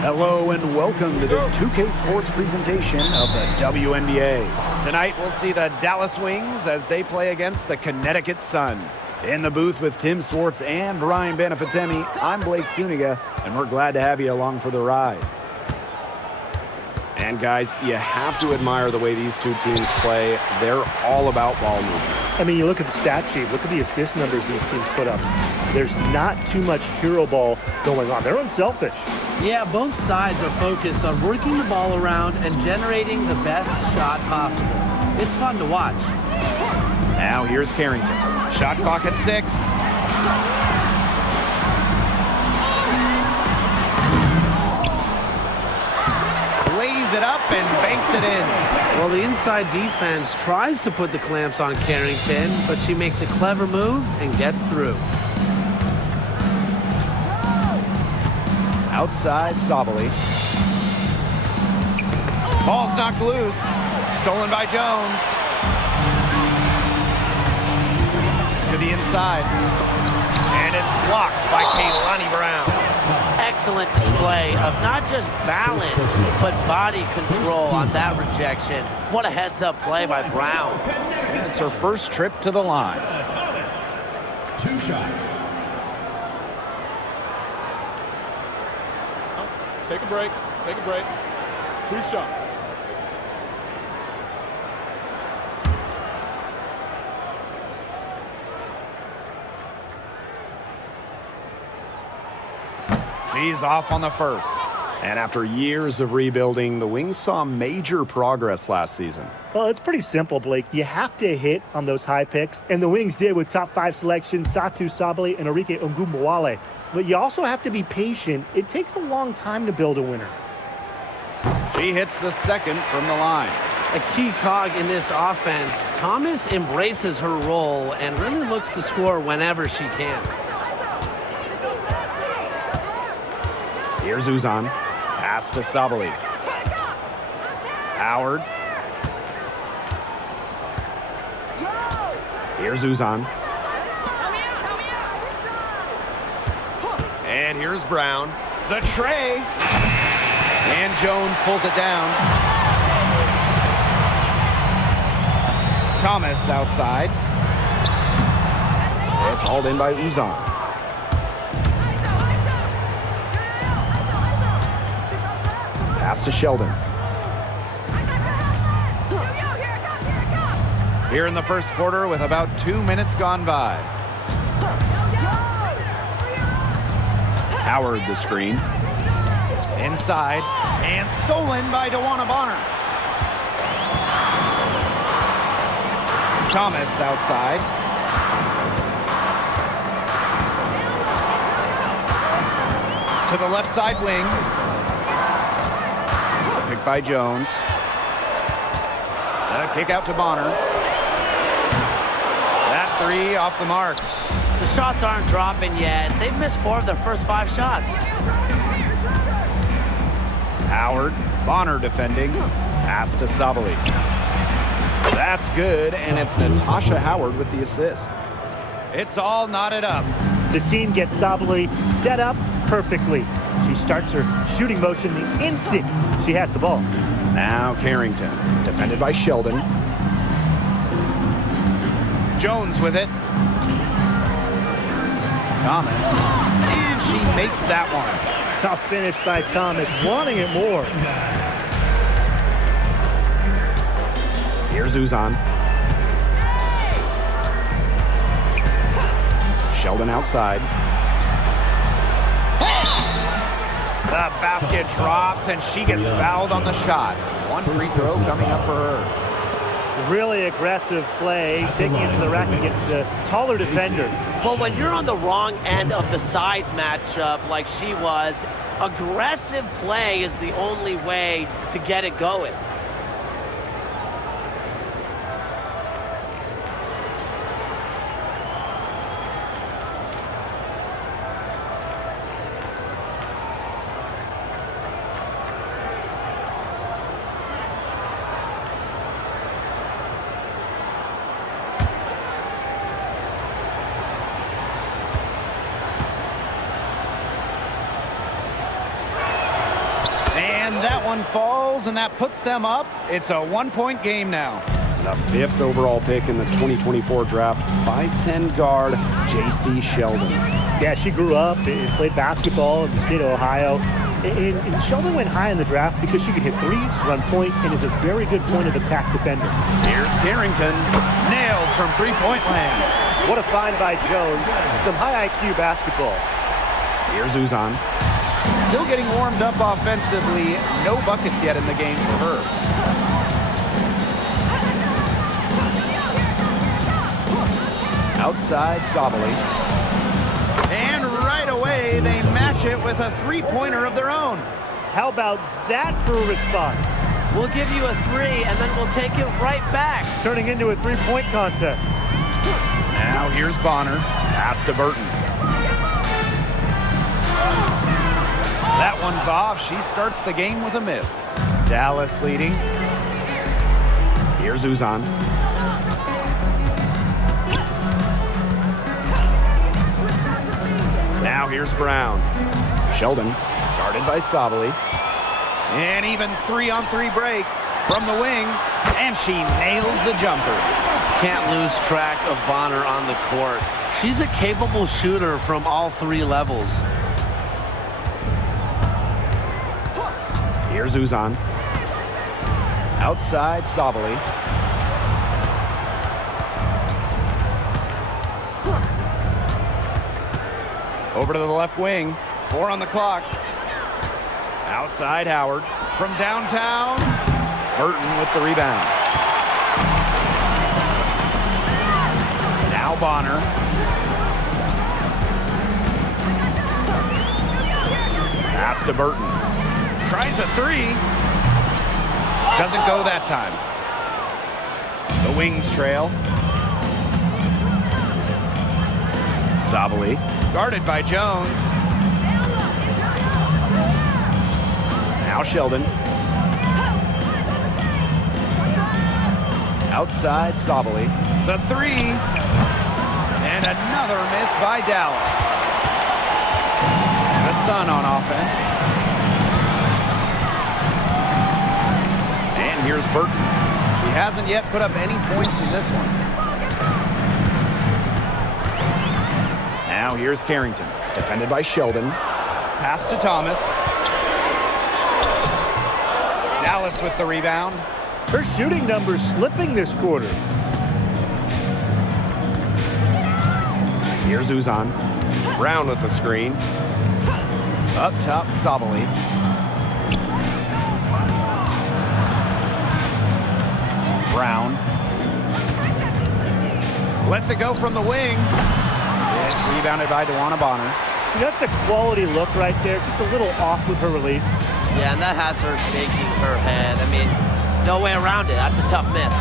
Hello and welcome to this 2K Sports presentation of the WNBA. Tonight we'll see the Dallas Wings as they play against the Connecticut Sun. In the booth with Tim Swartz and Brian Benefatemi, I'm Blake Suniga, and we're glad to have you along for the ride. And guys, you have to admire the way these two teams play. They're all about ball movement. I mean, you look at the stat sheet, look at the assist numbers these teams put up. There's not too much hero ball going on. They're unselfish. Yeah, both sides are focused on working the ball around and generating the best shot possible. It's fun to watch. Now here's Carrington. Shot clock at 6. Lays it up and banks it in. Well, the inside defense tries to put the clamps on Carrington, but she makes a clever move and gets through. Outside Sabali. Ball's knocked loose. Stolen by Jones. To the inside. And it's blocked by Kaylani Brown. Excellent display of not just balance, but body control on that rejection. What a heads-up play by Brown. It's her first trip to the line. Thomas, 2 shots. Take a break. Take a break. 2 shots. She's off on the first. And after years of rebuilding, the Wings saw major progress last season. Well, it's pretty simple, Blake. You have to hit on those high picks, and the Wings did with top 5 selections, Satu Sabali and Enrique Ongumawale. But you also have to be patient. It takes a long time to build a winner. She hits the second from the line. A key cog in this offense, Thomas embraces her role and really looks to score whenever she can. Here's Uzan. Pass to Sabali. Howard. Here's Uzan. And here's Brown. The tray. And Jones pulls it down. Thomas outside. It's hauled in by Uzan. Pass to Sheldon. Here in the first quarter with about 2 minutes gone by. Howard the screen. Inside and stolen by DeWanna Bonner. Thomas outside. To the left side wing. Picked by Jones. A kick out to Bonner. That 3 off the mark. The shots aren't dropping yet. They've missed 4 of their first 5 shots. Howard, Bonner defending. Pass to Sabali. That's good, and it's Natasha Howard with the assist. It's all knotted up. The team gets Sabali set up perfectly. She starts her shooting motion the instant she has the ball. Now Carrington, defended by Sheldon. Jones with it. Thomas, and she makes that one. Tough finish by Thomas, wanting it more. Here's Uzan. Sheldon outside. The basket drops, and she gets fouled on the shot. 1 free throw coming up for her. Really aggressive play, taking it to the rack against the taller defender. Well, when you're on the wrong end of the size matchup like she was, aggressive play is the only way to get it going. one falls, and that puts them up. It's a one-point game now. The 5th overall pick in the 2024 draft, 5'10" guard, J.C. Sheldon. Yeah, she grew up and played basketball in the state of Ohio. And Sheldon went high in the draft because she could hit threes, run point, and is a very good point of attack defender. Here's Carrington, nailed from three-point land. What a find by Jones. Some high IQ basketball. Here's Uzan. Still getting warmed up offensively. No buckets yet in the game for her. Outside Sabali. And right away, they match it with a three-pointer of their own. How about that for a response? We'll give you a 3, and then we'll take it right back. Turning into a three-point contest. Now here's Bonner. Pass to Burton. That one's off. She starts the game with a miss. Dallas leading. Here's Uzan. Now here's Brown. Sheldon. Guarded by Sabali. And even 3-on-3 break from the wing. And she nails the jumper. Can't lose track of Bonner on the court. She's a capable shooter from all 3 levels. Here's Uzan. Outside Sabali. Over to the left wing. 4 on the clock. Outside Howard. From downtown. Burton with the rebound. Now Bonner. Pass to Burton. Tries a 3. Doesn't go that time. The wings trail. Sabali. Guarded by Jones. Now Sheldon. Outside Sabali. The 3. And another miss by Dallas. The Sun on offense. And here's Burton. He hasn't yet put up any points in this one. Now here's Carrington. Defended by Sheldon. Pass to Thomas. Dallas with the rebound. Her shooting numbers slipping this quarter. Here's Uzan. Brown with the screen. Up top, Sabali. Brown. Lets it go from the wing. It's rebounded by DeWanna Bonner. That's a quality look right there. Just a little off with her release. Yeah, and that has her shaking her head. I mean, no way around it. That's a tough miss.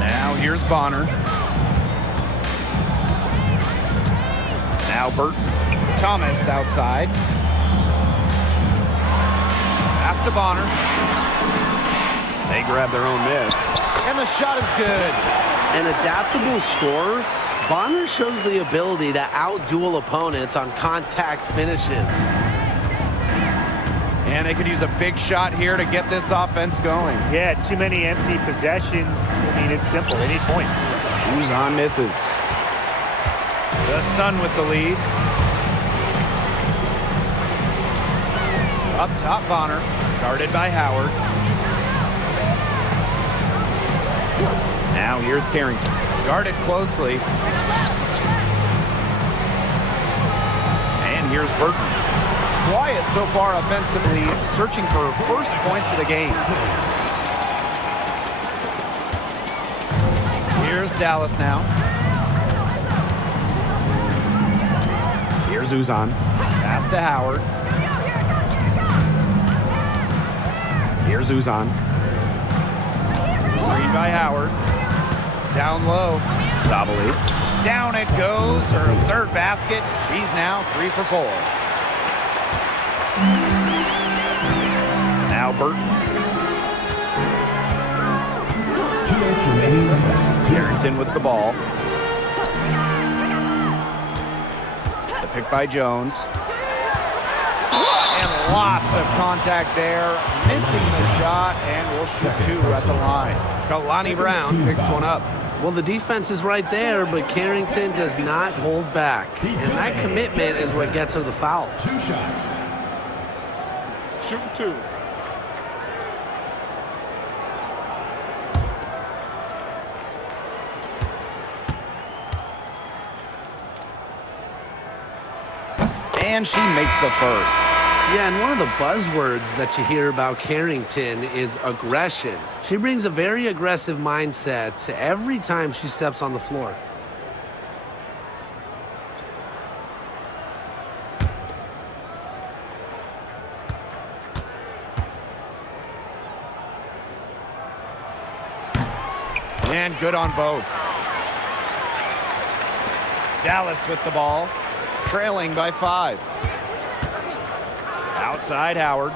Now here's Bonner. Now Burton. Thomas outside. Pass to Bonner. They grab their own miss. And the shot is good. An adaptable scorer, Bonner shows the ability to out-duel opponents on contact finishes. And they could use a big shot here to get this offense going. Yeah, too many empty possessions. I mean, it's simple. They need points. Uzan misses. The Sun with the lead. Up top, Bonner. Guarded by Howard. Now here's Carrington. Guarded closely. And here's Burton. Quiet so far offensively, searching for first points of the game. Here's Dallas now. Here's Uzan. Pass to Howard. Here's Uzan. Screen by Howard. Down low. Sabali. Down it goes. Her third basket. She's now 3 for 4. Now Burton. 2 minutes remaining in the first. Carrington with the ball. The pick by Jones. And lots of contact there. Missing the shot, and we'll shoot 2 at the line. Kalani Brown picks one up. Well, the defense is right there, but Carrington does not hold back. And that commitment is what gets her the foul. 2 shots. Shooting 2. And she makes the first. Yeah, and one of the buzzwords that you hear about Carrington is aggression. She brings a very aggressive mindset to every time she steps on the floor. And good on both. Dallas with the ball, trailing by 5. Outside Howard.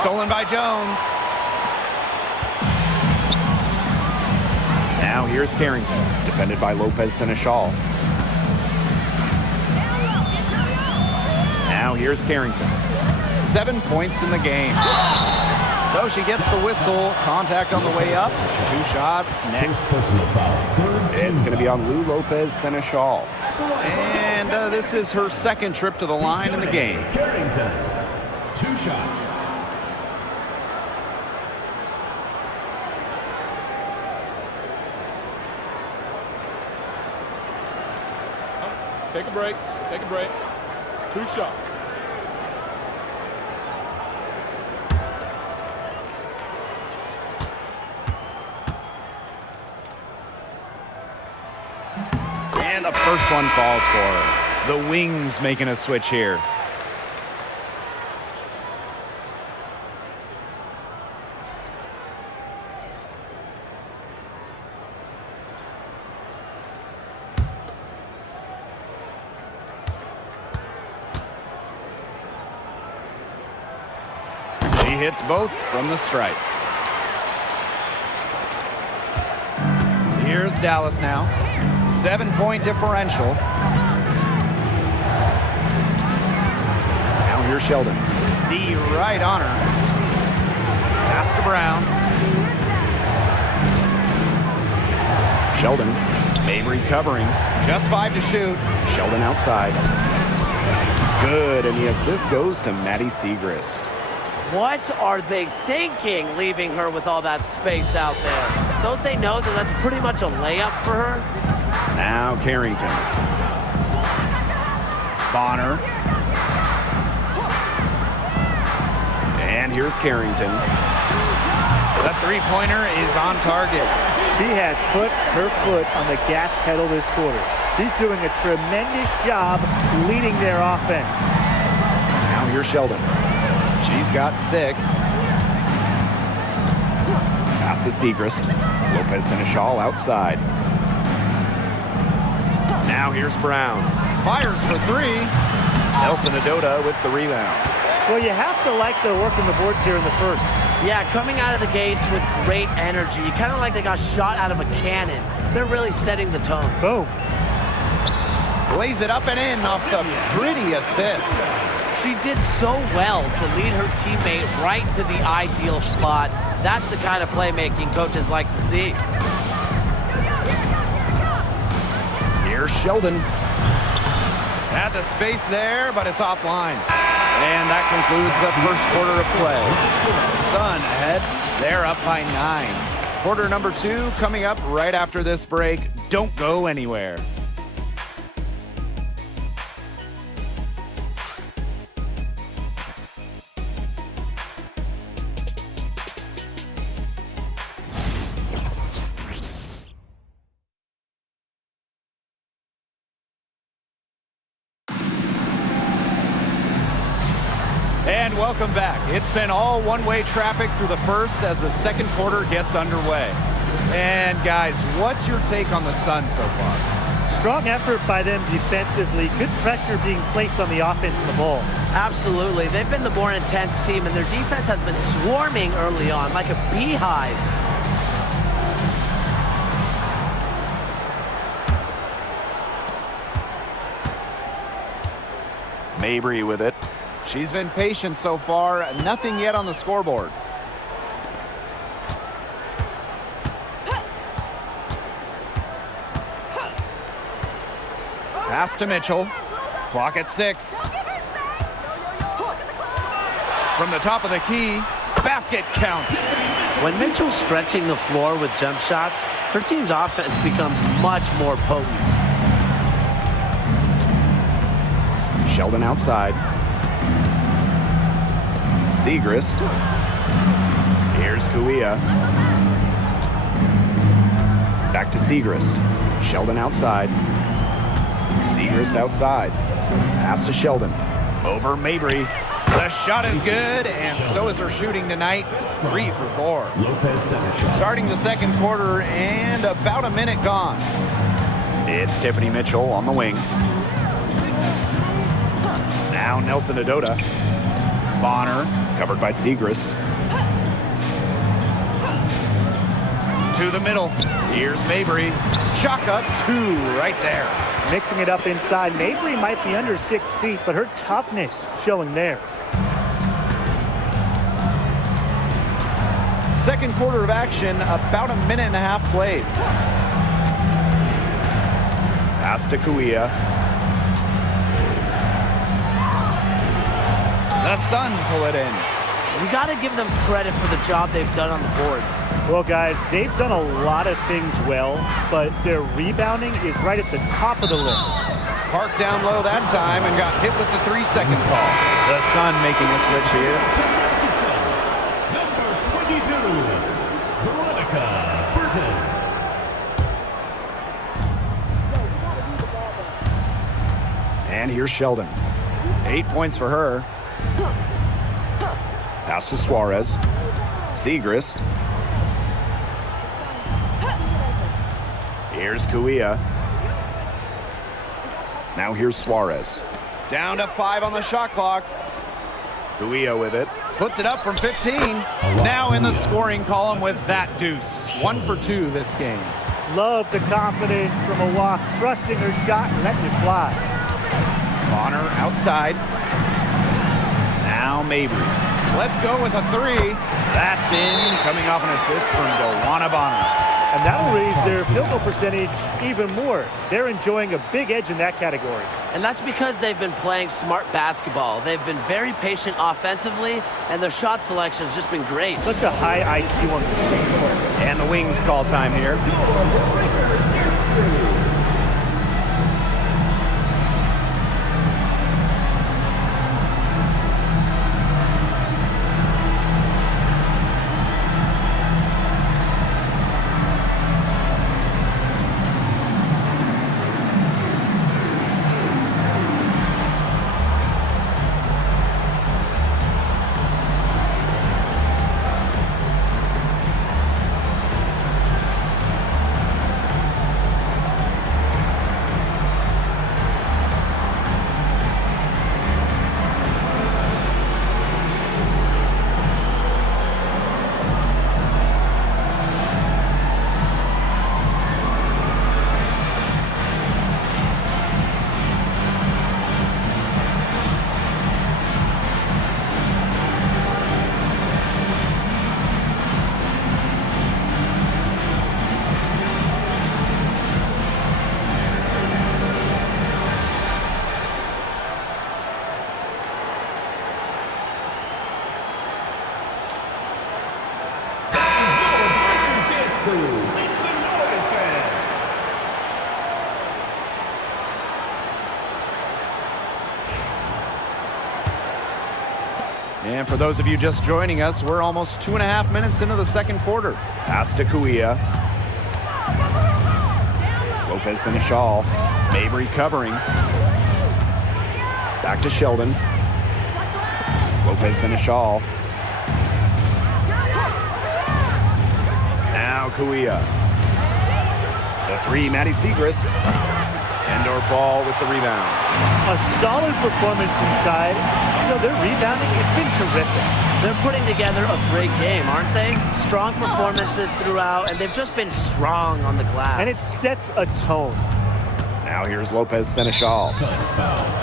Stolen by Jones. Now here's Carrington, defended by Lopez Seneschal. Now here's Carrington. 7 points in the game. So she gets the whistle. Contact on the way up. 2 shots next. It's going to be on Lou Lopez Seneschal. And this is her second trip to the line in the game. Carrington. 2 shots. Take a break. Take a break. 2 shots. And the first one falls for her. The Wings making a switch here. She hits both from the stripe. Here's Dallas now. 7-point differential. Now here's Sheldon. D right on her. Pass to Brown. Sheldon. Mabry covering. Just 5 to shoot. Sheldon outside. Good, and the assist goes to Maddie Siegrist. What are they thinking, leaving her with all that space out there? Don't they know that that's pretty much a layup for her? Now Carrington. Bonner. And here's Carrington. The three-pointer is on target. She has put her foot on the gas pedal this quarter. She's doing a tremendous job leading their offense. Now here's Sheldon. She's got 6. Pass to Siegrist. Lopez Seneschal outside. Now here's Brown. Fires for 3. Nelson Adota with the rebound. Well, you have to like the work on the boards here in the first. Yeah, coming out of the gates with great energy. Kind of like they got shot out of a cannon. They're really setting the tone. Boom. Lays it up and in off the pretty assist. She did so well to lead her teammate right to the ideal spot. That's the kind of playmaking coaches like to see. Here's Sheldon. Had the space there, but it's offline. And that concludes the first quarter of play. Sun ahead. They're up by 9. Quarter number 2 coming up right after this break. Don't go anywhere. And welcome back. It's been all one-way traffic through the first as the second quarter gets underway. And guys, what's your take on the Sun so far? Strong effort by them defensively. Good pressure being placed on the offense and the ball. Absolutely. They've been the more intense team, and their defense has been swarming early on like a beehive. Mabry with it. She's been patient so far. Nothing yet on the scoreboard. Pass to Mitchell. Clock at 6. From the top of the key, basket counts. When Mitchell's stretching the floor with jump shots, her team's offense becomes much more potent. Sheldon outside. Segrist. Here's Kuia. Back to Segrist. Sheldon outside. Segrist outside. Pass to Sheldon. Over Mabry. The shot is good, and so is her shooting tonight. 3 for 4. Starting the second quarter, and about a minute gone. It's Tiffany Mitchell on the wing. Now Nelson Adota. Bonner, covered by Segrist. To the middle. Here's Mabry. Chalk up 2 right there. Mixing it up inside. Mabry might be under 6 feet, but her toughness showing there. Second quarter of action, about a minute and a half played. Pass to Kuia. The Sun pull it in. You got to give them credit for the job they've done on the boards. Well, guys, they've done a lot of things well, but their rebounding is right at the top of the list. Park down low that time and got hit with the 3-second call. The Sun making a switch here. And here's Sheldon. 8 points for her. Pass to Suarez. Segrist. Here's Kuia. Now here's Suarez. Down to 5 on the shot clock. Kuia with it. Puts it up from 15. Now in the scoring column with that deuce. 1 for 2 this game. Love the confidence from a walk, trusting her shot and letting it fly. Bonner outside. Now Mabry. Let's go with a 3. That's in, coming off an assist from Dewana Bonner. And that'll raise their field goal percentage even more. They're enjoying a big edge in that category. And that's because they've been playing smart basketball. They've been very patient offensively, and their shot selection has just been great. Such a high IQ on the screen. And the Wings call time here. And for those of you just joining us, we're almost 2.5 minutes into the second quarter. Pass to Kuia. Lopez and a shawl. Mabry covering. Back to Sheldon. Lopez and a shawl. Now Kuia. The 3, Maddie Segrist. Endor Fall with the rebound. A solid performance inside. You know, their rebounding, it's been terrific. They're putting together a great game, aren't they? Strong performances throughout, and they've just been strong on the glass. And it sets a tone. Now here's Lopez Seneschal.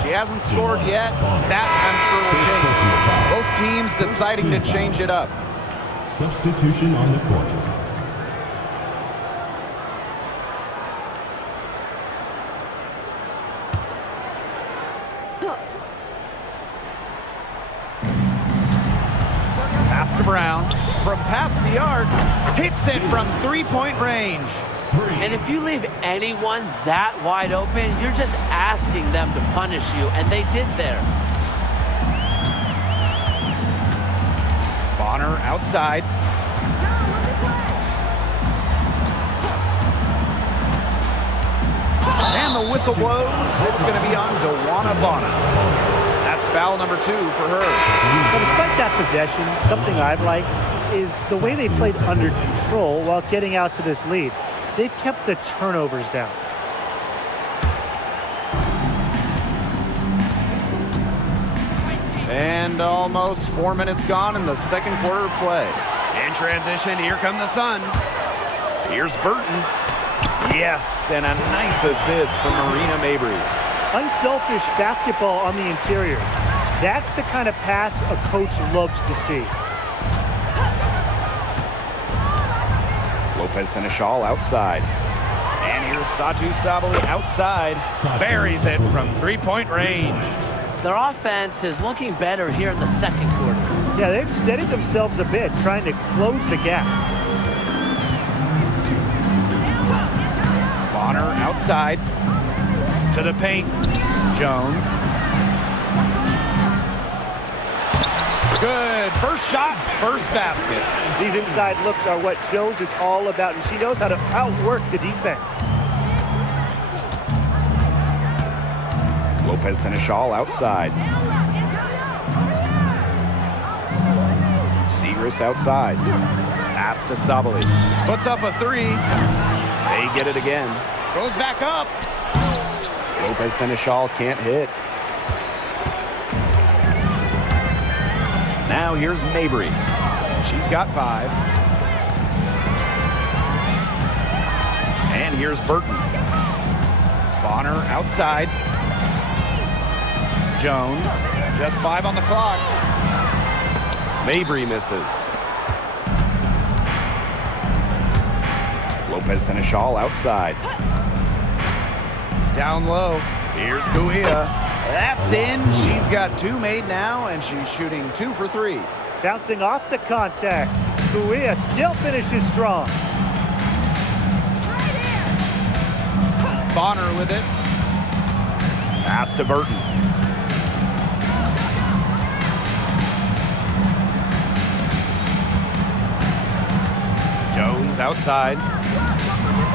She hasn't scored yet. That, I'm sure, will change. Both teams deciding to change it up. Substitution on the court. Pass to Brown. From past the arc, hits it from three-point range. And if you leave anyone that wide open, you're just asking them to punish you, and they did there. Bonner outside. And the whistle blows. It's going to be on Dewana Bonner. That's foul number 2 for her. But despite that possession, something I've liked is the way they played under control while getting out to this lead. They've kept the turnovers down. And almost 4 minutes gone in the second quarter of play. In transition, here come the Sun. Here's Burton. Yes, and a nice assist from Marina Mabry. Unselfish basketball on the interior. That's the kind of pass a coach loves to see. Lopez Seneschal outside. And here's Satu Sabali outside. Buries it from three-point range. Their offense is looking better here in the second quarter. Yeah, they've steadied themselves a bit, trying to close the gap. Bonner outside. To the paint. Jones. Good. First shot, first basket. These inside looks are what Jones is all about, and she knows how to outwork the defense. Lopez Seneschal outside. Segrist outside. Pass to Sabali. Puts up a 3. They get it again. Goes back up. Lopez Seneschal can't hit. Now here's Mabry. She's got 5. And here's Burton. Bonner outside. Jones, just 5 on the clock. Mabry misses. Lopez Seneschal outside. Down low. Here's Guia. That's in. She's got 2 made now, and she's shooting 2 for 3. Bouncing off the contact. Guia still finishes strong. Bonner with it. Pass to Burton. Jones outside.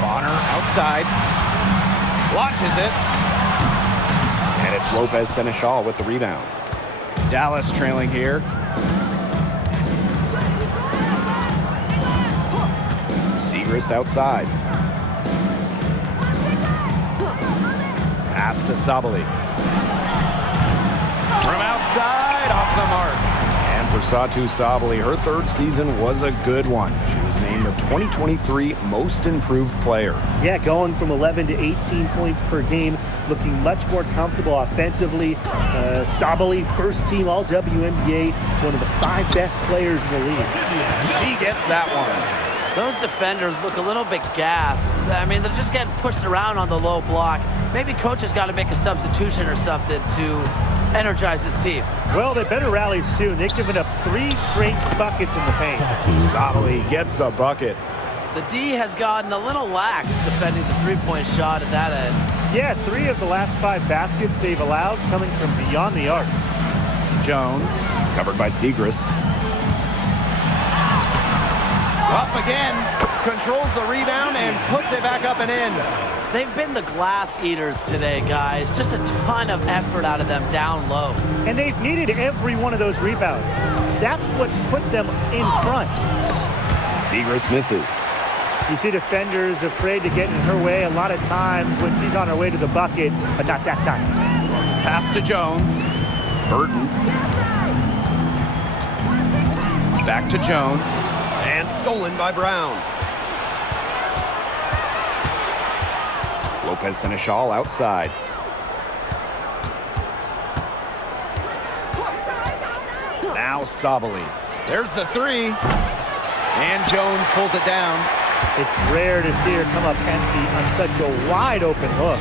Bonner outside. Launches it. And it's Lopez Seneschal with the rebound. Dallas trailing here. Segrist outside. Pass to Sabali. From outside, off the mark. And for Satu Sabali, her 3rd season was a good one. She was named the 2023 Most Improved Player. Yeah, going from 11 to 18 points per game, looking much more comfortable offensively. Sabali, first team all WNBA, one of the 5 best players in the league. She gets that one. Those defenders look a little bit gassed. I mean, they're just getting pushed around on the low block. Maybe coach has got to make a substitution or something to energize his team. Well, they better rally soon. They've given up 3 straight buckets in the paint. Sabali gets the bucket. The D has gotten a little lax defending the three-point shot at that end. Yeah, 3 of the last 5 baskets they've allowed coming from beyond the arc. Jones, covered by Segrist. Up again, controls the rebound and puts it back up and in. They've been the glass eaters today, guys. Just a ton of effort out of them down low. And they've needed every one of those rebounds. That's what's put them in front. Segrist misses. You see defenders afraid to get in her way a lot of times when she's on her way to the bucket, but not that time. Pass to Jones. Burton. Back to Jones. And stolen by Brown. Lopez Seneschal outside. Now Sabali. There's the three. And Jones pulls it down. It's rare to see her come up empty on such a wide open look.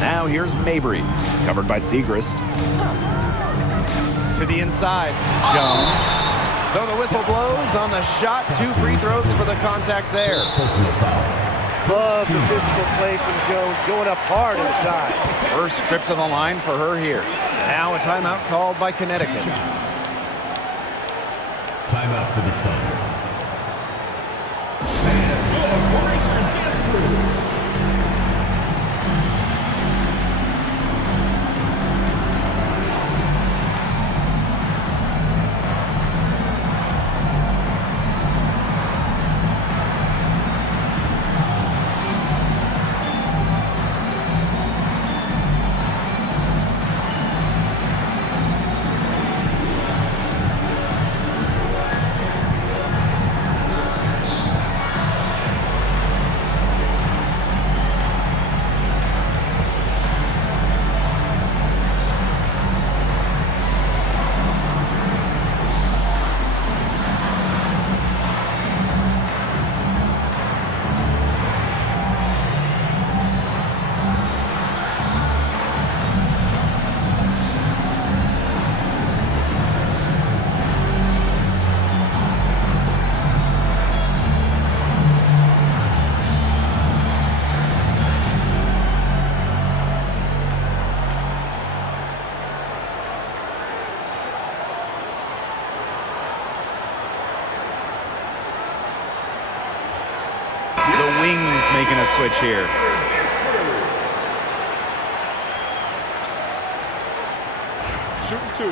Now here's Mabry, covered by Segrist. To the inside, Jones. So the whistle blows on the shot. 2 free throws for the contact there. Love the physical play from Jones, going up hard inside. First trip to the line for her here. Now a timeout called by Connecticut. Timeout for the Suns. The Wings making a switch here. Shooting 2.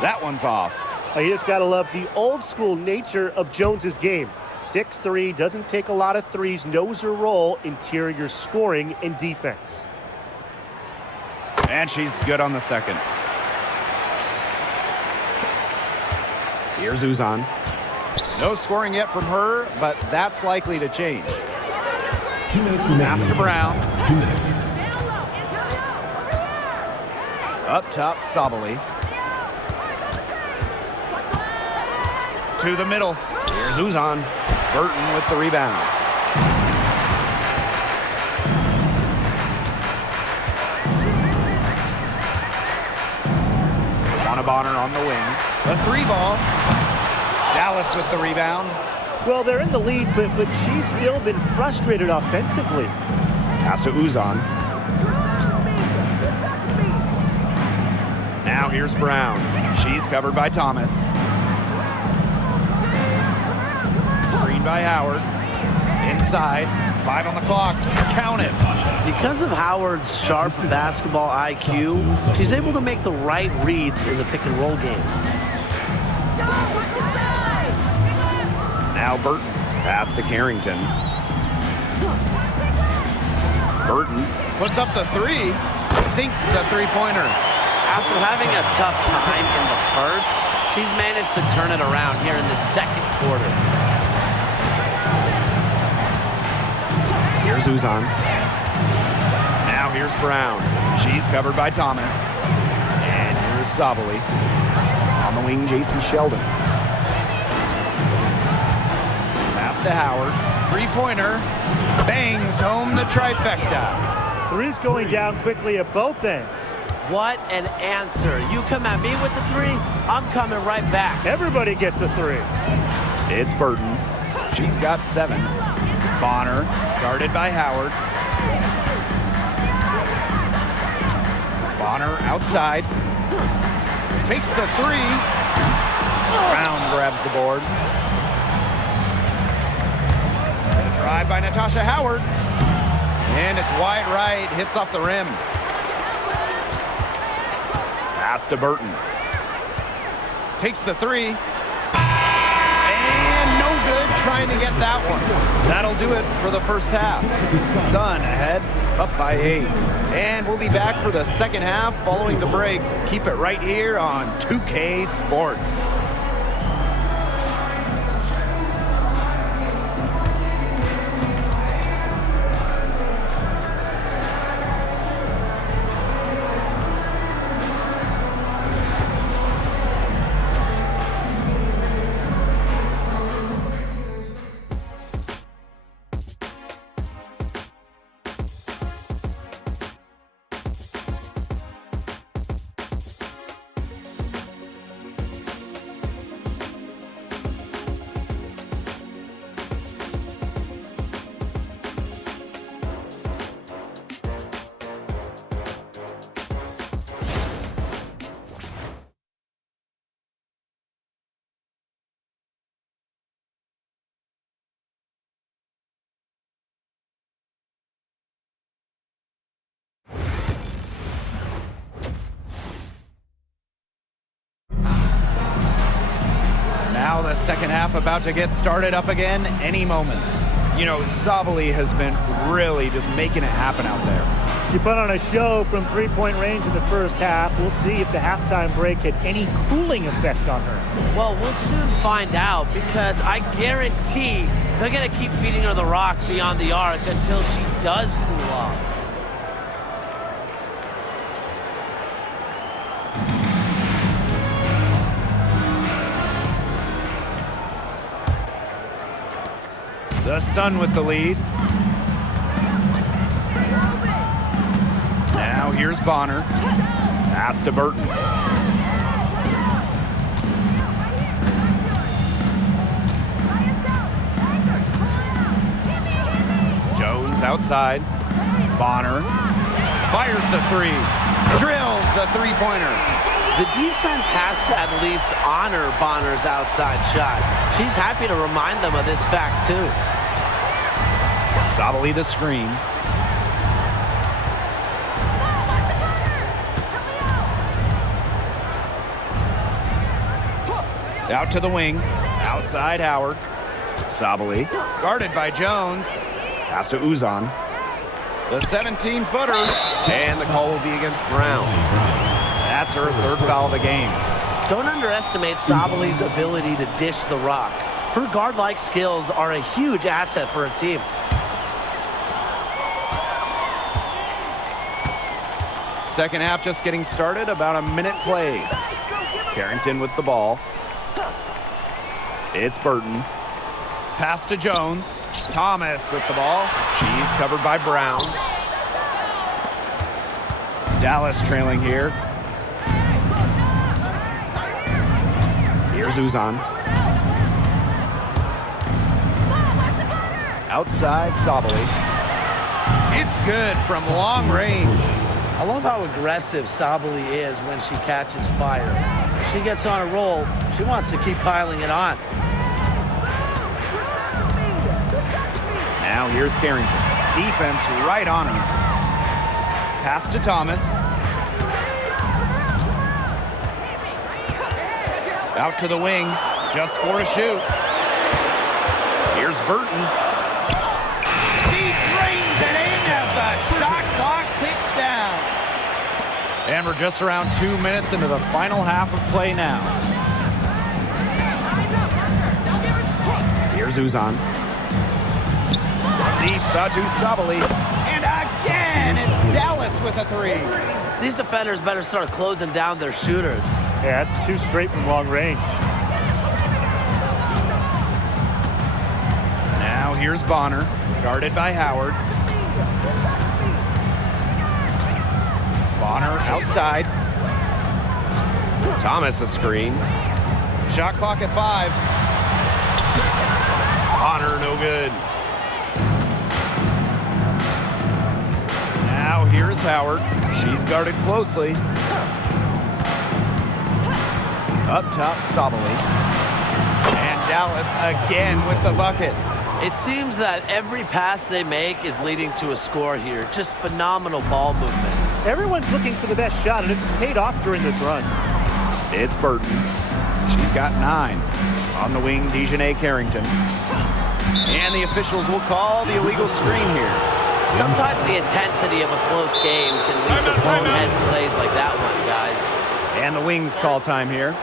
That one's off. You just got to love the old school nature of Jones's game. 6'3", doesn't take a lot of threes, knows her role, interior scoring and defense. And she's good on the second. Here's Uzan. No scoring yet from her, but that's likely to change. 2 minutes Pass to Brown. 2 minutes. Up top, Sabali. To the middle. Here's Uzan. Burton with the rebound. Bonner on the wing. The 3 ball. Dallas with the rebound. Well, they're in the lead, but she's still been frustrated offensively. Pass to Uzan. Now here's Brown. She's covered by Thomas. Green by Howard. Inside. 5 on the clock. Count it. Because of Howard's sharp basketball IQ, she's able to make the right reads in the pick-and-roll game. Now Burton. Pass to Carrington. Burton puts up the 3. Sinks the three-pointer. After having a tough time in the first, she's managed to turn it around here in the second quarter. Here's Uzan. Now here's Brown. She's covered by Thomas. And here's Sabali. On the wing, Jason Sheldon. Pass to Howard. 3-pointer. Bangs home the trifecta. 3's going down quickly at both ends. What an answer. You come at me with the 3, I'm coming right back. Everybody gets a 3. It's Burton. She's got 7. Bonner, guarded by Howard. Bonner outside. Takes the 3. Brown grabs the board. The drive by Natasha Howard. And it's wide right, hits off the rim. Pass to Burton. Takes the 3. And no good. trying to get that one. That'll do it for the first half. Sun ahead, up by 8. And we'll be back for the second half following the break. Keep it right here on 2K Sports. Now the second half about to get started up again any moment. You know, Sabali has been really just making it happen out there. You put on a show from three-point range in the first half. We'll see if the halftime break had any cooling effect on her. Well, we'll soon find out because I guarantee they're going to keep feeding her the rock beyond the arc until she does cool off. The Sun with the lead. Now here's Bonner. Pass to Burton. Jones outside. Bonner fires the three. Drills the three-pointer. The defense has to at least honor Bonner's outside shot. She's happy to remind them of this fact, too. Sabali the screen. Out to the wing. Outside Howard. Sabali. Guarded by Jones. Pass to Uzan. The 17-footer. And the call will be against Brown. That's her third foul of the game. Don't underestimate Sabali's ability to dish the rock. Her guard-like skills are a huge asset for a team. Second half just getting started, about a minute played. Carrington with the ball. It's Burton. Pass to Jones. Thomas with the ball. She's covered by Brown. Dallas trailing here. Here's Uzan. Outside Sabali. It's good from long range. I love how aggressive Sabali is when she catches fire. If she gets on a roll, she wants to keep piling it on. Now here's Carrington. Defense right on her. Pass to Thomas. Out to the wing. Just 4 to shoot. Here's Burton. Deep range and in as the shot clock ticks down. And we're just around 2 minutes into the final half of play now. Here's Uzan. Deep Satu Sabali. And again, it's Dallas with a three. These defenders better start closing down their shooters. Yeah, that's 2 straight from long range. Now here's Bonner, guarded by Howard. Bonner outside. Thomas a screen. Shot clock at 5. Bonner no good. Now here's Howard. She's guarded closely. Up top, Sabali. And Dallas again with the bucket. It seems that every pass they make is leading to a score here. Just phenomenal ball movement. Everyone's looking for the best shot, and it's paid off during this run. It's Burton. She's got 9. On the wing, Dejanay Carrington. And the officials will call the illegal screen here. Sometimes the intensity of a close game can lead to bonehead plays like that one, guys. And the Wings call time here.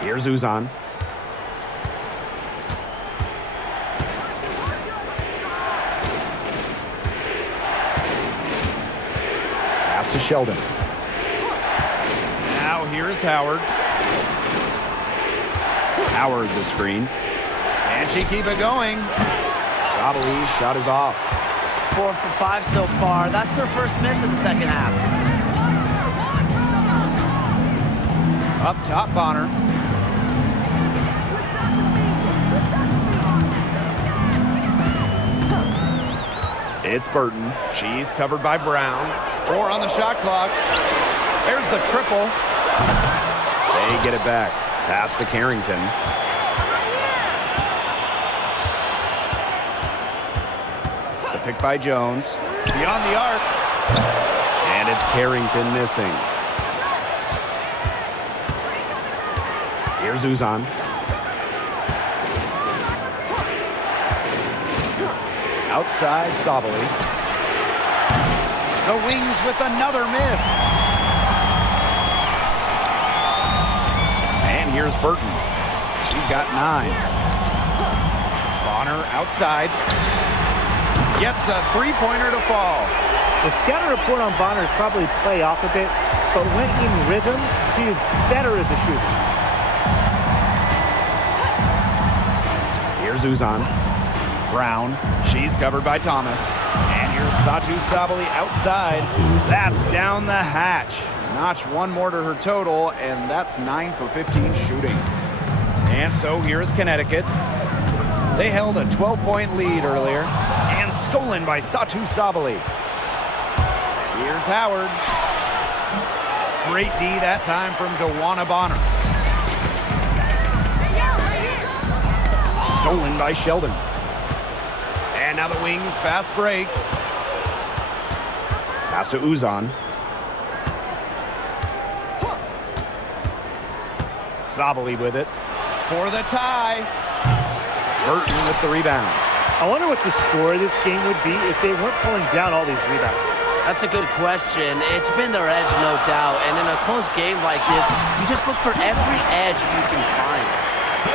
Here's Uzan. Pass to Sheldon. Now here's Howard. Howard the screen. And she keep it going. Sabali's shot is off. 4 for 5 so far. That's their first miss in the second half. Up top, Bonner. It's Burton. She's covered by Brown. 4 on the shot clock. There's the triple. They get it back. Pass to Carrington. The pick by Jones. Beyond the arc. And it's Carrington missing. Here's Uzan. Outside Sabali. The Wings with another miss. And here's Burton. She's got 9. Bonner outside. Gets a three-pointer to fall. The scouting report on Bonner is probably play off a bit, but when in rhythm, she is better as a shooter. Here's Uzan. Brown. She's covered by Thomas. And here's Satu Sabali outside. That's down the hatch. Notch 1 more to her total, and that's 9 for 15 shooting. And so here's Connecticut. They held a 12-point lead earlier, and stolen by Satu Sabali. Here's Howard. Great D that time from Dewana Bonner. Stolen by Sheldon. And now the Wings fast break. Pass to Uzan. Sabali with it for the tie. Burton with the rebound. I wonder what the score of this game would be if they weren't pulling down all these rebounds. That's a good question. It's been their edge, no doubt. And in a close game like this, you just look for every edge you can find.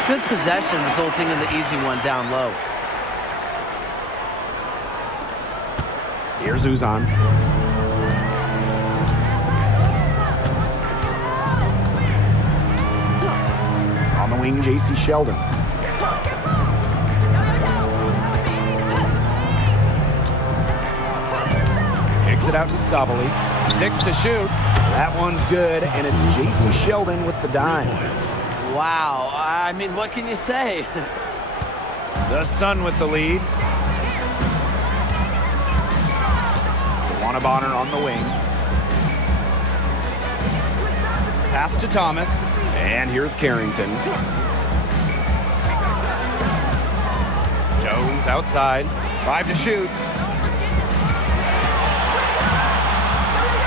Good possession resulting in the easy one down low. Here's Uzan. On the wing, J.C. Sheldon. Kicks it out to Sabali. 6 to shoot. That one's good, and it's J.C. Sheldon with the dime. Wow. I mean, what can you say? The Sun with the lead. Bonner on the wing. Pass to Thomas. And here's Carrington. Jones outside. 5 to shoot.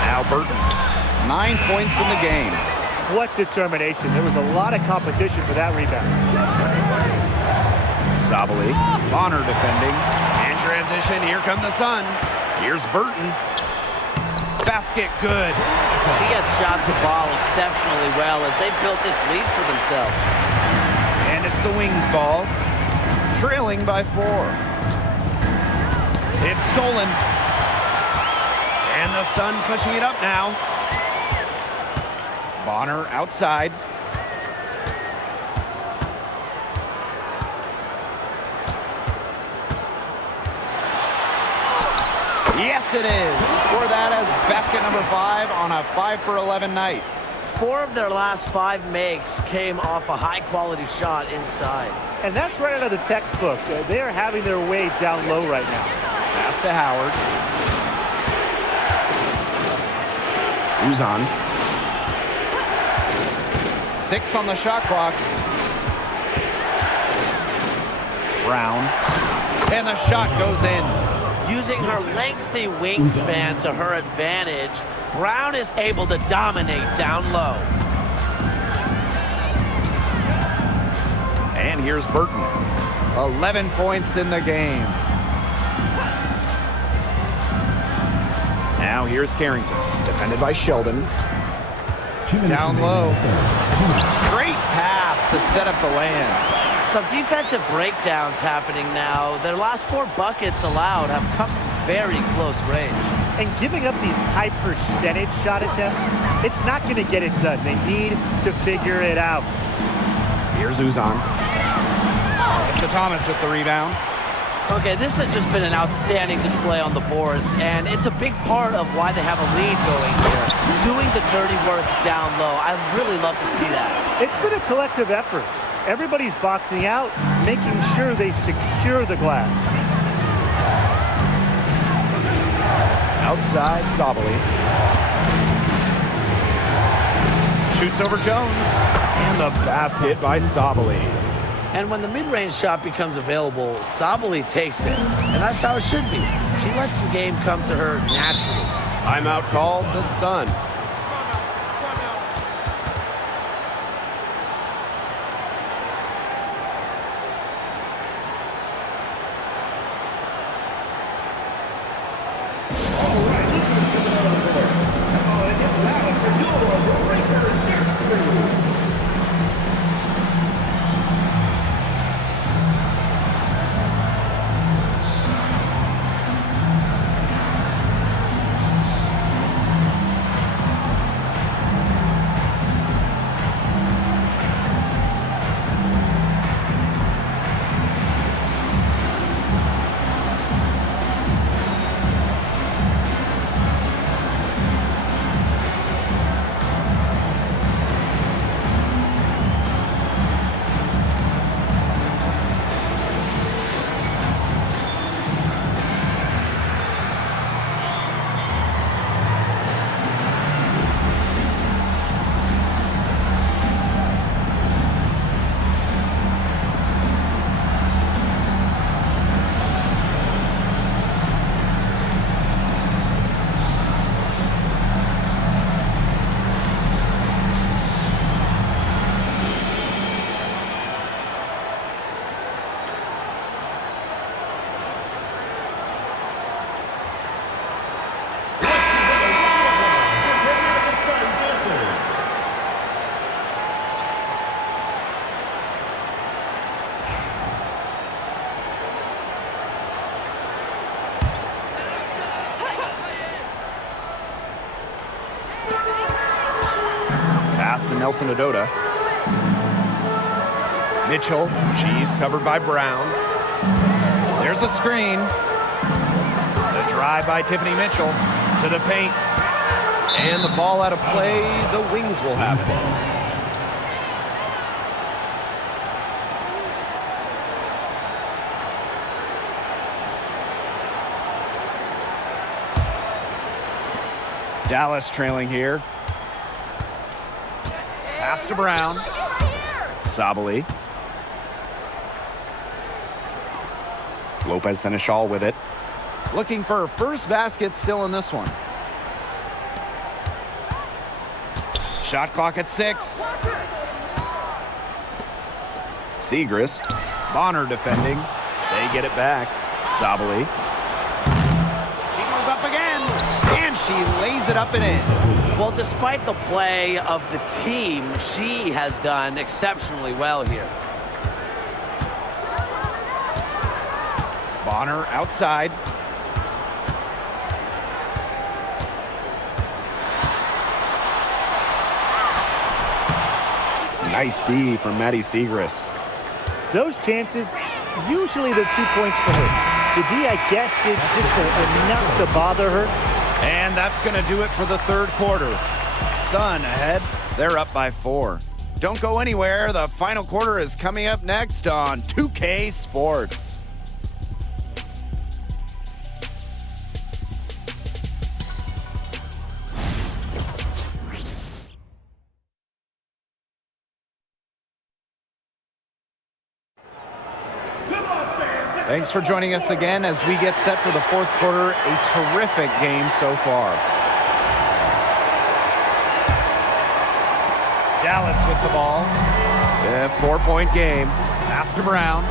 Now Burton. 9 points in the game. What determination. There was a lot of competition for that rebound. Sabali. Bonner defending. And transition. Here come the Sun. Here's Burton. Basket good. She has shot the ball exceptionally well as they built this lead for themselves. And it's the Wings ball. Trailing by 4. It's stolen. And the Sun pushing it up now. Bonner outside. Yes, it is. Score that as basket number 5 on a 5 for 11 night. 4 of their last 5 makes came off a high-quality shot inside. And that's right out of the textbook. They are having their way down low right now. Pass to Howard. Uzan. 6 on the shot clock. Brown. And the shot goes in. Using her lengthy wingspan to her advantage, Brown is able to dominate down low. And here's Burton. 11 points in the game. Now here's Carrington. Defended by Sheldon. 2 minutes Down remaining low. in the third. 2 minutes. Great pass to set up the land. Some defensive breakdowns happening now. Their last 4 buckets allowed have come from very close range. And giving up these high percentage shot attempts, it's not going to get it done. They need to figure it out. Here's Uzan. So Thomas with the rebound. Okay, this has just been an outstanding display on the boards, and it's a big part of why they have a lead going here. Doing the dirty work down low. I really love to see that. It's been a collective effort. Everybody's boxing out, making sure they secure the glass. Outside, Sabali. Shoots over Jones. And the basket by Sabali. And when the mid-range shot becomes available, Sabali takes it. And that's how it should be. She lets the game come to her naturally. Timeout called the Sun. Pass to Nelson Adota. Mitchell, she's covered by Brown. There's a screen. The drive by Tiffany Mitchell to the paint. And the ball out of play. The Wings will have it. Dallas trailing here. Pass to Brown. Sabali. Lopez Seneschal with it. Looking for her first basket still in this one. Shot clock at 6. Segrist. Bonner defending. They get it back. Sabali. She goes up again. And she lays it up and in. Well, despite the play of the team, she has done exceptionally well here. Bonner outside. Nice D from Maddie Segrist. Those chances, usually they're 2 points for her. The D, I guess, did just enough to bother her. And that's going to do it for the third quarter. Sun ahead. They're up by 4. Don't go anywhere. The final quarter is coming up next on 2K Sports. Thanks for joining us again as we get set for the fourth quarter. A terrific game so far. Dallas with the ball. A 4-point game. Pass to Brown.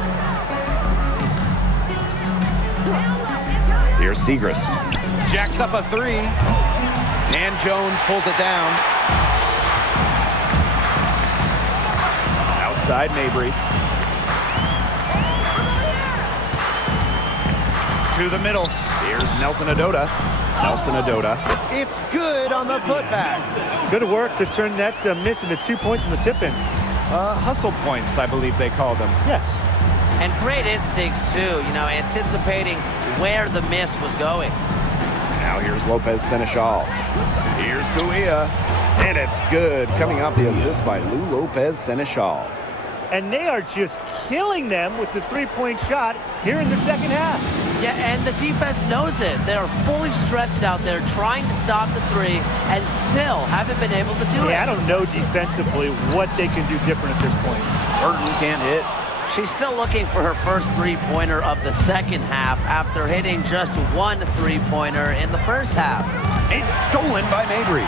Here's Segrist. Jacks up a 3. And Jones pulls it down. Outside Mabry. To the middle. Here's Nelson Adota. Nelson Adota. It's good on the putback. Good work to turn that miss into 2 points in the tip-in. Hustle points, I believe they call them. Yes. And great instincts, too, anticipating where the miss was going. Now here's Lopez Seneschal. Here's Guia. And it's good, coming off the assist by Lou Lopez Seneschal. And they are just killing them with the three-point shot here in the second half. Yeah, and the defense knows it. They're fully stretched out there trying to stop the 3 and still haven't been able to do it. Yeah, I don't know defensively what they can do different at this point. Burton can't hit. She's still looking for her first three-pointer of the second half after hitting just one three-pointer in the first half. It's stolen by Mabry.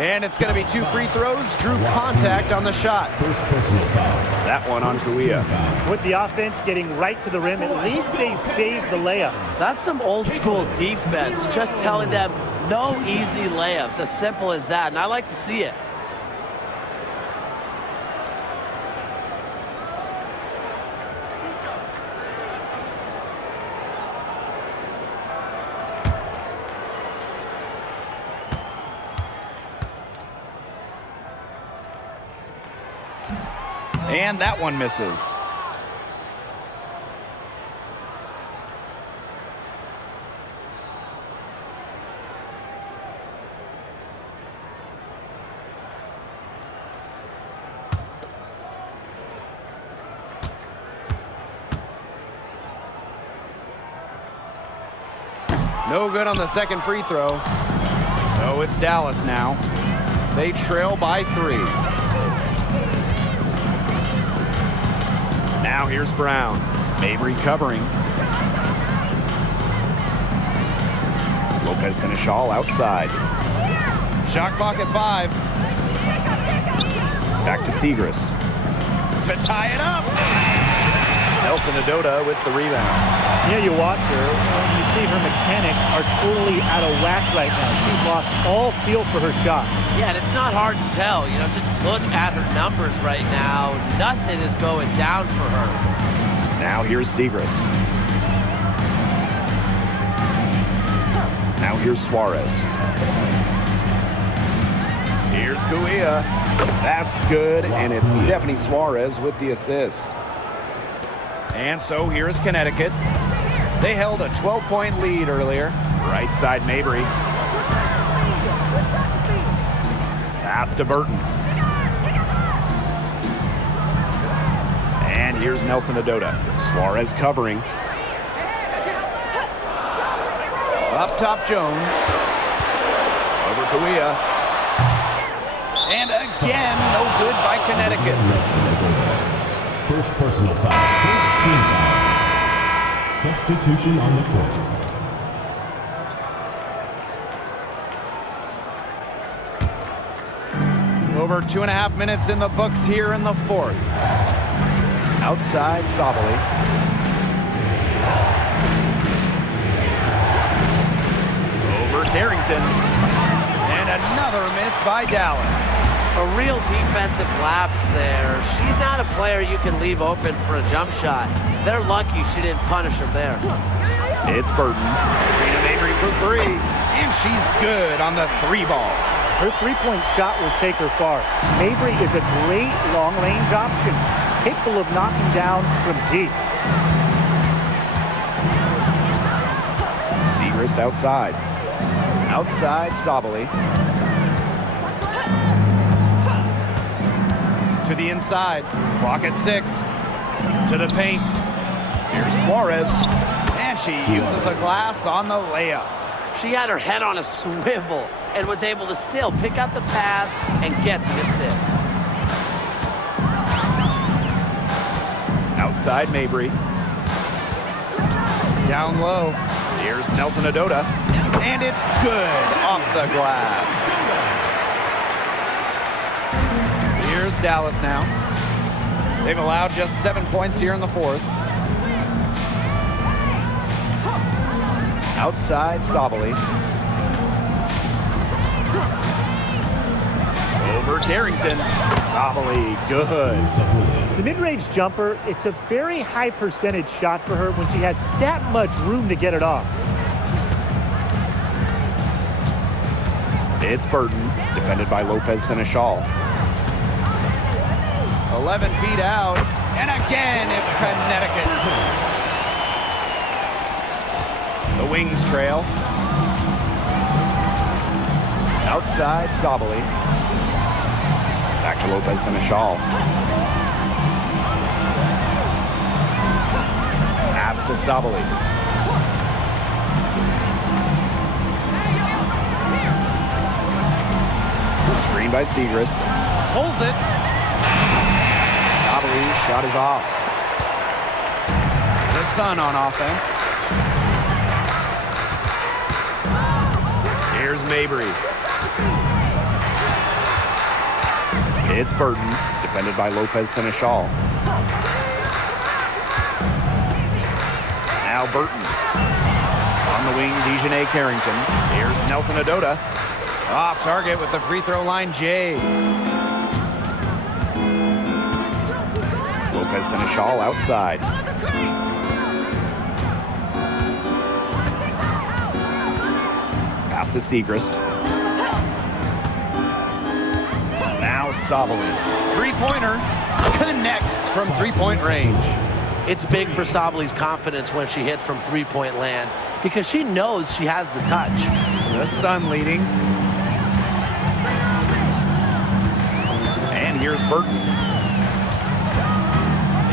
And it's going to be 2 free throws. Drew contact on the shot. That one on Guia. With the offense getting right to the rim, at least they saved the layup. That's some old-school defense, just telling them no easy layups, as simple as that, and I like to see it. And that one misses. No good on the second free throw. So it's Dallas now. They trail by 3. Now here's Brown. Mabry covering. Lopez Seneschal outside. Shot clock at 5. Back to Segrist. To tie it up. Nelson Adota with the rebound. Yeah, you watch her, and you see her mechanics are totally out of whack right now. She's lost all feel for her shot. Yeah, and it's not hard to tell. Just look at her numbers right now. Nothing is going down for her. Now here's Segrist. Now here's Suarez. Here's Guia. That's good, and it's Stephanie Suarez with the assist. And so here's Connecticut. They held a 12-point lead earlier. Right side Mabry. Pass to Burton. And here's Nelson Adota. Suarez covering. Up top, Jones. Over Kawia. And again, no good by Connecticut. First personal foul. First team foul. Substitution on the court. Over 2.5 minutes in the books here in the fourth. Outside, Sabally. Over Carrington. And another miss by Dallas. A real defensive lapse there. She's not a player you can leave open for a jump shot. They're lucky she didn't punish her there. It's Burton. Rena Mabry for three. And she's good on the three ball. Her three-point shot will take her far. Mabry is a great long-range option, capable of knocking down from deep. Segrist outside. Outside, Sabally. To the inside. Clock at 6. To the paint. Here's Suarez. And she uses the glass on the layup. She had her head on a swivel and was able to still pick out the pass and get the assist. Outside, Mabry. Down low. Here's Nelson Adota. And it's good off the glass. Here's Dallas now. They've allowed just 7 points here in the fourth. Outside, Sabally. Over Carrington. Sabally, good. The mid-range jumper, it's a very high percentage shot for her when she has that much room to get it off. It's Burton, defended by Lopez Seneschal. 11 feet out, and again it's Connecticut. The Wings trail. Outside, Sabally. Back to Lopez Seneschal. Pass to Sabally. Screen by Segrist. Pulls it. Sabaly's shot is off. The Sun on offense. Here's Mabry. It's Burton, defended by Lopez Seneschal. Now Burton. On the wing, Dejanay Carrington. Here's Nelson Adota. Off target with the free throw line, Jay. Lopez Seneschal outside. Pass to Segrist. Now Sabally. Three-pointer connects from three-point range. It's big for Sabaly's confidence when she hits from three-point land because she knows she has the touch. The Sun leading. And here's Burton.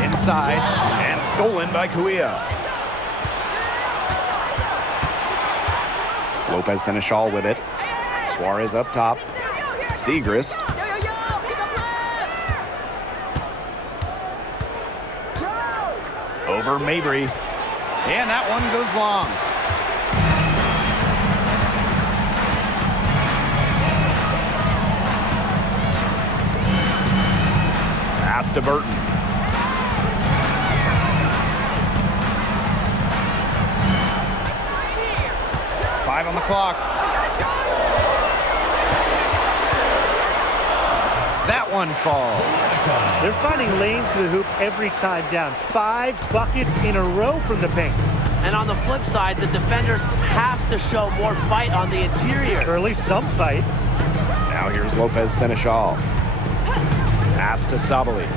Inside and stolen by Kawia. Lopez Seneschal with it. Suarez up top. Segrist. Over Mabry. And that one goes long. Pass to Burton. Five on the clock. That one falls. They're finding lanes to the hoop every time down. 5 buckets in a row from the paint. And on the flip side, the defenders have to show more fight on the interior. Or at least some fight. Now here's Lopez Seneschal. Pass to Sabally.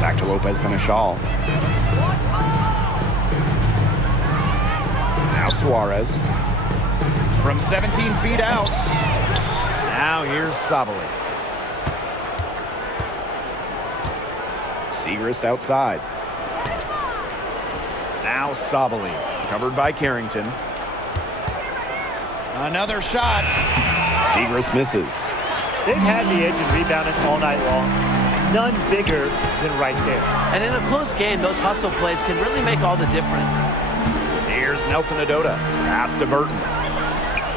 Back to Lopez Seneschal. Now Suarez. From 17 feet out. Now here's Sabally. Segrist outside. Now Sabali, covered by Carrington. Another shot. Segrist misses. They've had the edge in rebounding all night long. None bigger than right there. And in a close game, those hustle plays can really make all the difference. Here's Nelson Adota. Pass to Burton.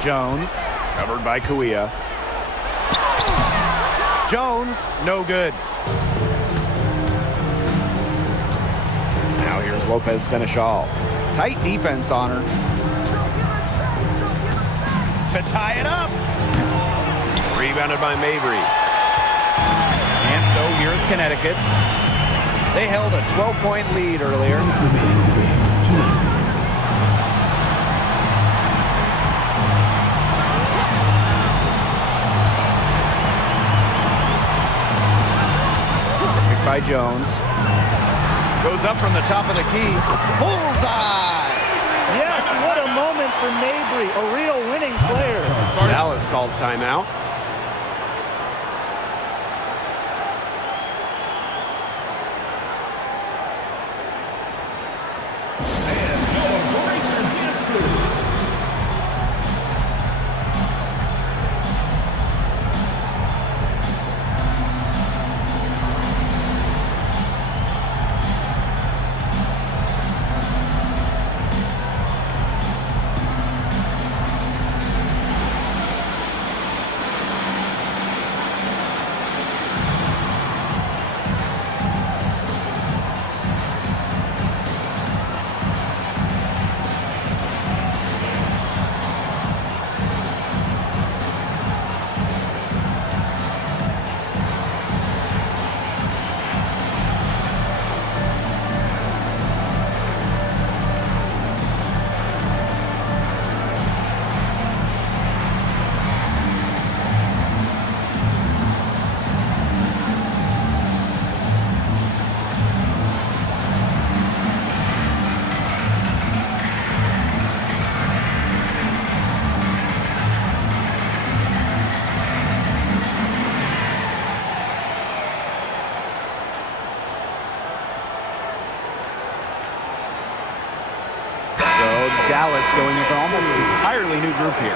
Jones, covered by Kuia. Jones, no good. Now here's Lopez Seneschal. Tight defense on her. To tie it up. Rebounded by Mabry. And so here's Connecticut. They held a 12-point lead earlier. 2 minutes remaining in the game. 2 minutes. Picked by Jones. Goes up from the top of the key. Bullseye! Yes, what a moment for Mabry, a real winning player. Dallas calls timeout. Dallas going with an almost entirely new group here.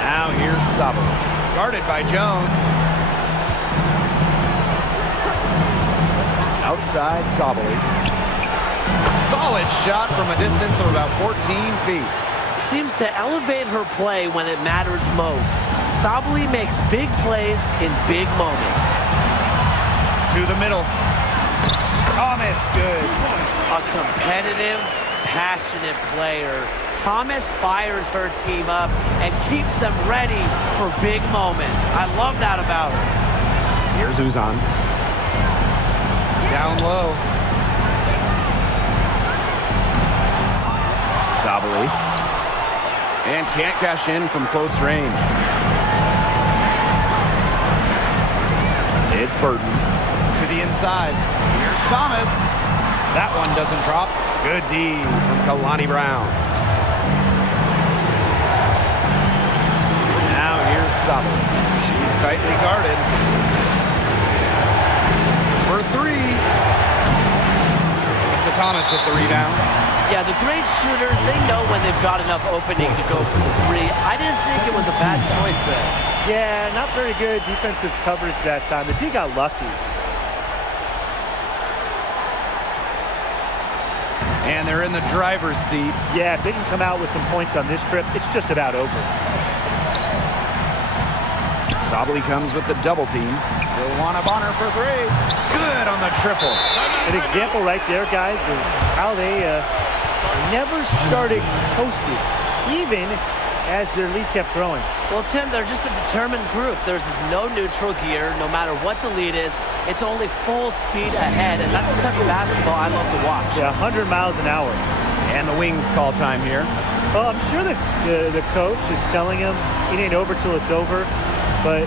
Now here's Sabali, guarded by Jones. Outside Sabali. Solid shot from a distance of about 14 feet. Seems to elevate her play when it matters most. Sabali makes big plays in big moments. To the middle. Thomas, good. A competitive, passionate player. Thomas fires her team up and keeps them ready for big moments. I love that about her. Here's Uzan. Down low. Sabali. And can't cash in from close range. It's Burton. To the inside. Here's Thomas. That one doesn't drop. Good D from Kalani Brown. Now here's Sabali. She's tightly guarded. For three. It's Thomas with the rebound. Yeah, the great shooters, they know when they've got enough opening to go for the three. I didn't think it was a bad choice there. Yeah, not very good defensive coverage that time. The team got lucky. And they're in the driver's seat. Yeah, if they can come out with some points on this trip, it's just about over. Sabali comes with the double team. They'll want a Bonner for three. Good on the triple. An example right there, guys, of how they never started coasting, even as their lead kept growing. Well, Tim, they're just a determined group. There's no neutral gear. No matter what the lead is, it's only full speed ahead, and that's the type of basketball I love to watch. Yeah, 100 miles an hour. And the Wings call time here. Well, I'm sure that the coach is telling him it ain't over till it's over, but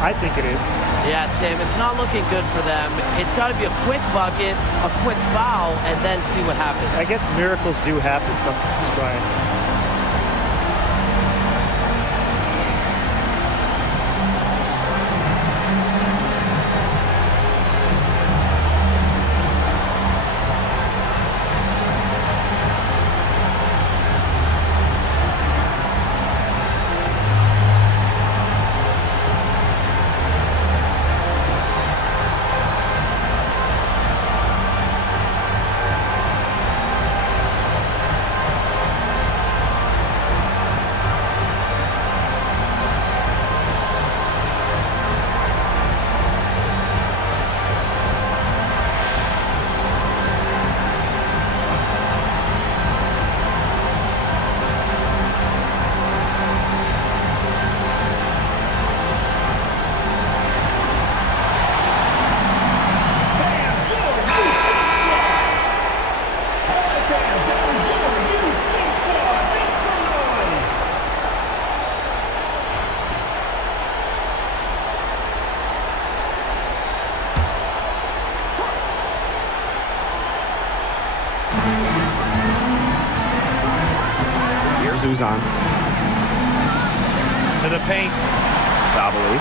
I think it is. Yeah, Tim, it's not looking good for them. It's got to be a quick bucket, a quick foul, and then see what happens. I guess miracles do happen sometimes, Brian. Uzan. To the paint. Sabali.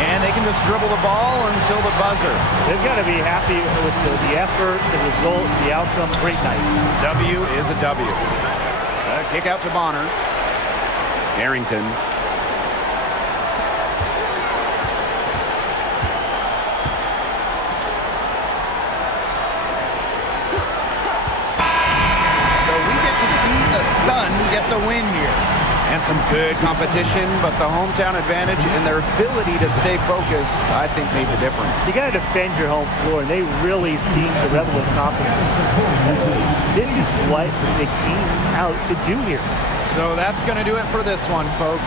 And they can just dribble the ball until the buzzer. They've got to be happy with the effort, the result, the outcome. Great night. W is a W. Kick out to Bonner. Harrington. Sun get the win here. And some good competition, but the hometown advantage and their ability to stay focused, I think, made the difference. You got to defend your home floor, and they really seem the level of confidence. This is what they came out to do here. So that's going to do it for this one, folks.